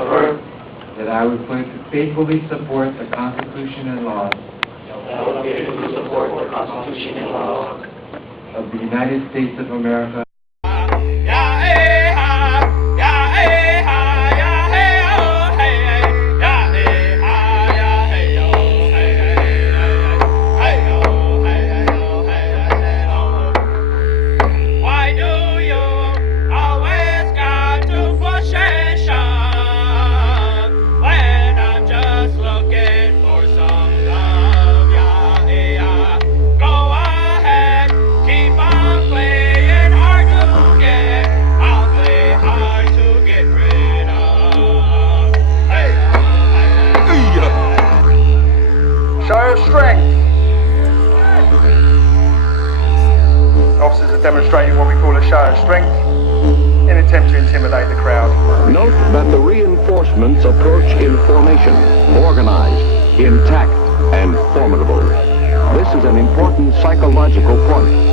that I would faithfully support the Constitution and laws of the United States of America. Show of strength. Officers are demonstrating what we call a show of strength in an attempt to intimidate the crowd. Note that the reinforcements approach in formation, organized, intact, and formidable. This is an important psychological point.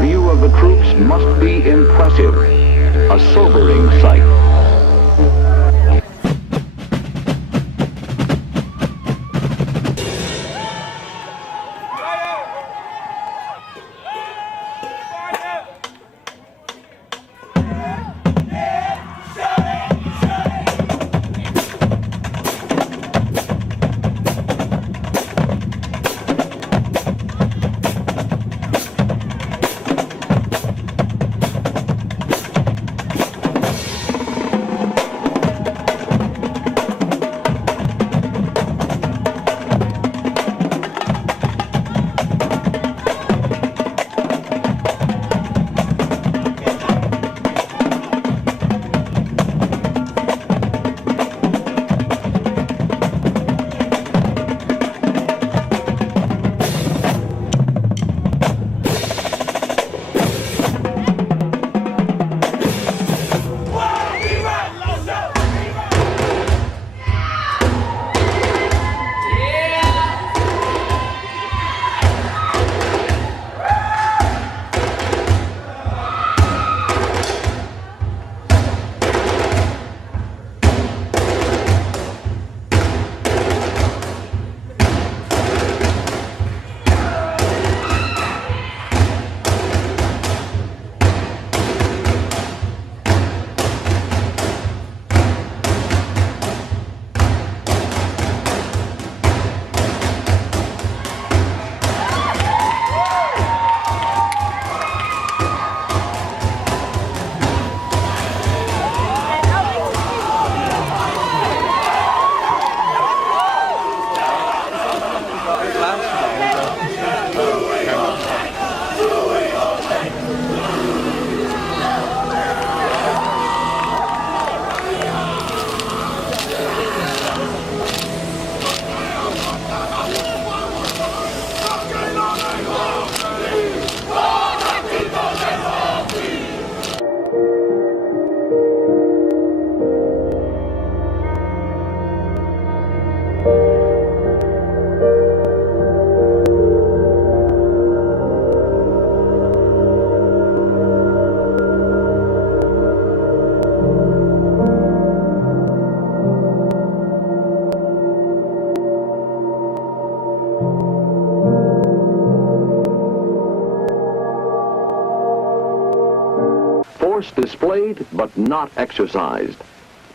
View of the troops must be impressive, a sobering sight. Force displayed but not exercised.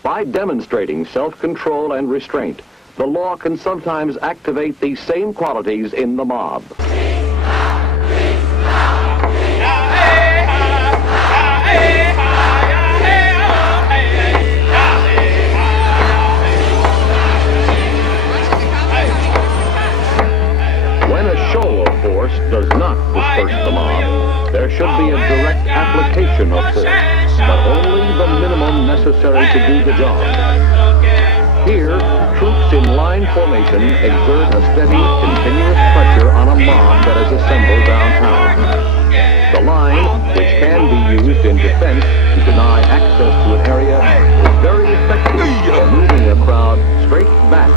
By demonstrating self-control and restraint, the law can sometimes activate these same qualities in the mob. When a show of force does not disperse the mob, there should be a direct application of force, but only the minimum necessary to do the job. Here, troops in line formation exert a steady, continuous pressure on a mob that is assembled downtown. The line, which can be used in defense to deny access to an area, is very effective for moving a crowd straight back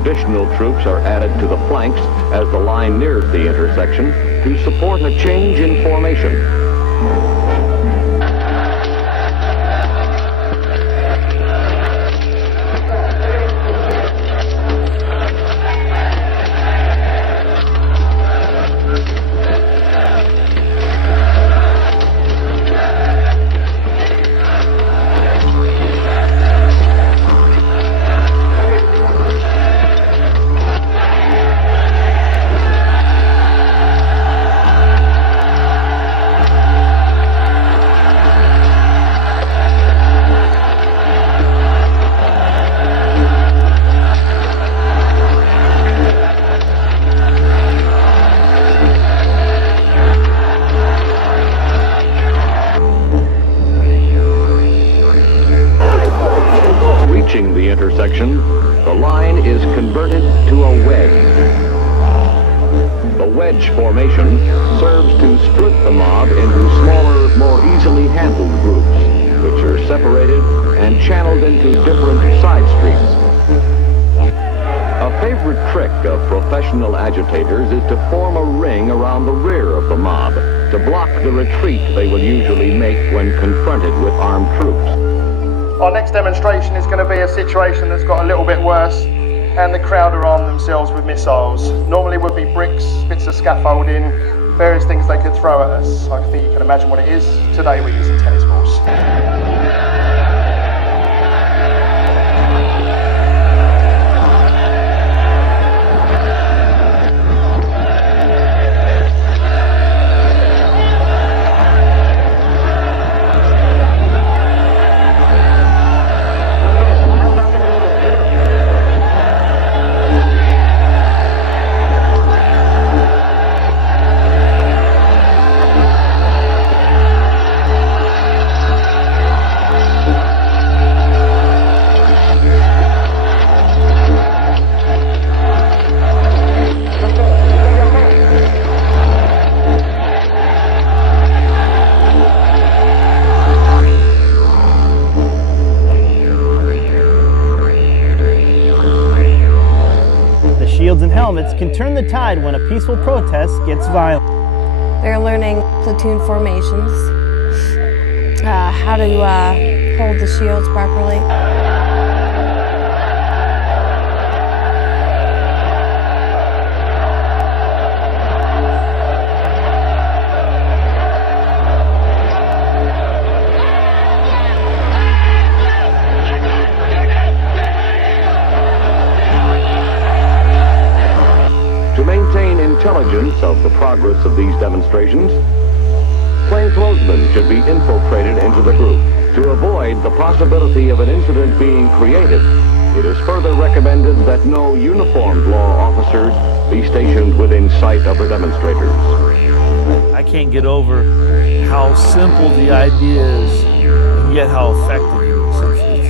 Additional troops are added to the flanks as the line nears the intersection to support a change in formation. Reaching the intersection, the line is converted to a wedge. The wedge formation serves to split the mob into smaller, more easily handled groups, which are separated and channeled into different side streets. A favorite trick of professional agitators is to form a ring around the rear of the mob to block the retreat they will usually make when confronted with armed troops. Our next demonstration is going to be a situation that's got a little bit worse, and the crowd are armed themselves with missiles. Normally would be bricks, bits of scaffolding, various things they could throw at us. I think you can imagine what it is. Today we're using tennis balls. Shields and helmets can turn the tide when a peaceful protest gets violent. They're learning platoon formations, how to hold the shields properly. To maintain intelligence of the progress of these demonstrations, plainclothesmen should be infiltrated into the group. To avoid the possibility of an incident being created, it is further recommended that no uniformed law officers be stationed within sight of the demonstrators. I can't get over how simple the idea is, and yet how effective it is.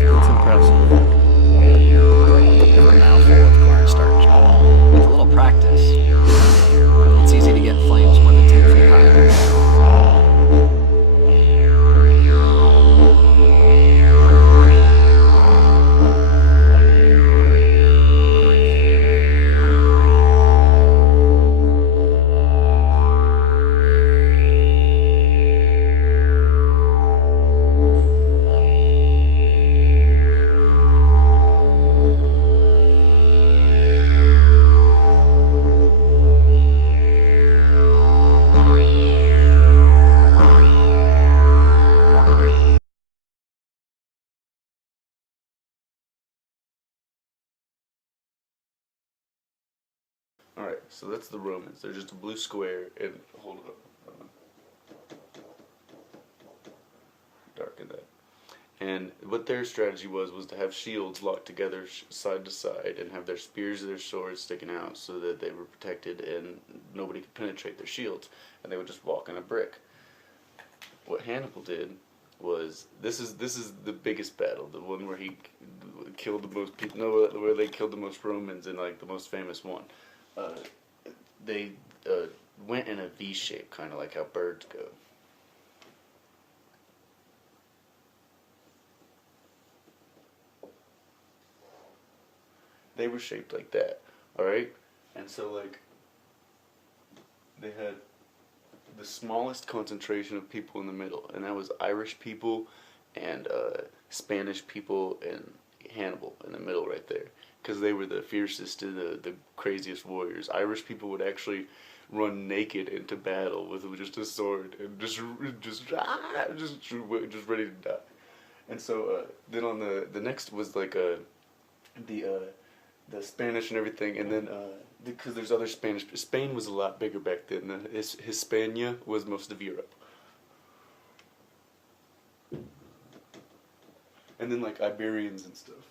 It's impressive. A mouthful of cornstarch. With a little practice, it's easy to get flames more than 10 feet high. Alright, so that's the Romans. They're just a blue square and hold it up. Darken that. And what their strategy was to have shields locked together side to side and have their spears or their swords sticking out so that they were protected and nobody could penetrate their shields, and they would just walk on a brick. What Hannibal did was, this is the biggest battle, the one where he killed the most people, no, where they killed the most Romans, and like the most famous one. They went in a V shape, kind of like how birds go. they were shaped like that, alright? And so, like, they had the smallest concentration of people in the middle, and that was Irish people and Spanish people and Hannibal in the middle right there, because they were the fiercest and the craziest warriors. Irish people would actually run naked into battle with just a sword and just ready to die. And so then on the next was like the Spanish and everything, and then because there's other Spanish. Spain was a lot bigger back then. Hispania was most of Europe. And then like Iberians and stuff.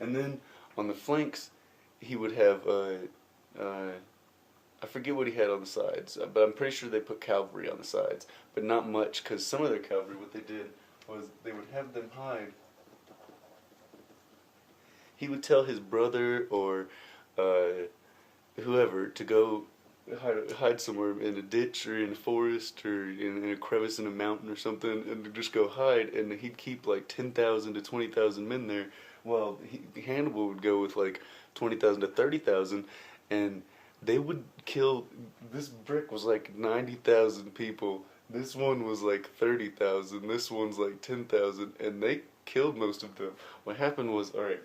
And then on the flanks, he would have I forget what he had on the sides, but I'm pretty sure they put cavalry on the sides, but not much, because some of their cavalry, what they did was they would have them hide. He would tell his brother or whoever to go hide somewhere in a ditch or in a forest or in a crevice in a mountain or something, and to just go hide, and he'd keep like 10,000 to 20,000 men there, while Hannibal would go with like 20,000 to 30,000, and they would kill. This brick was like 90,000 people, this one was like 30,000, this one's like 10,000, and they killed most of them. What happened was, alright,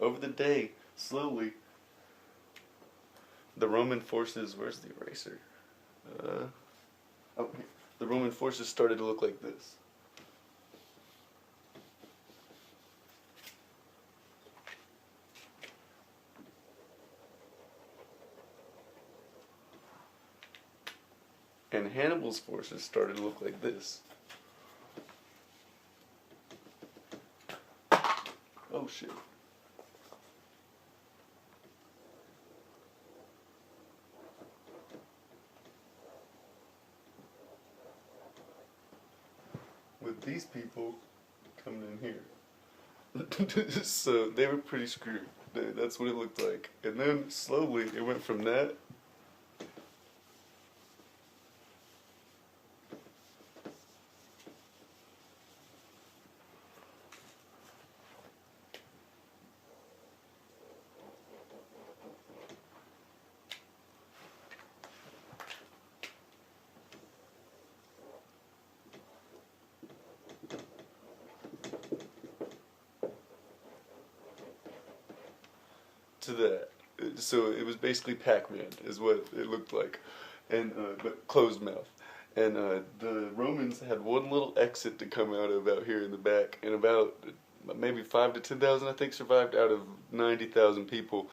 over the day, slowly, the Roman forces, where's the eraser? Oh, the Roman forces started to look like this. And Hannibal's forces started to look like this. Oh shit. With these people coming in here. So they were pretty screwed. That's what it looked like. And then slowly it went from that to that. So it was basically Pac-Man is what it looked like, and but closed mouth. And the Romans had one little exit to come out of out here in the back, and about maybe 5 to 10,000 I think survived out of 90,000 people.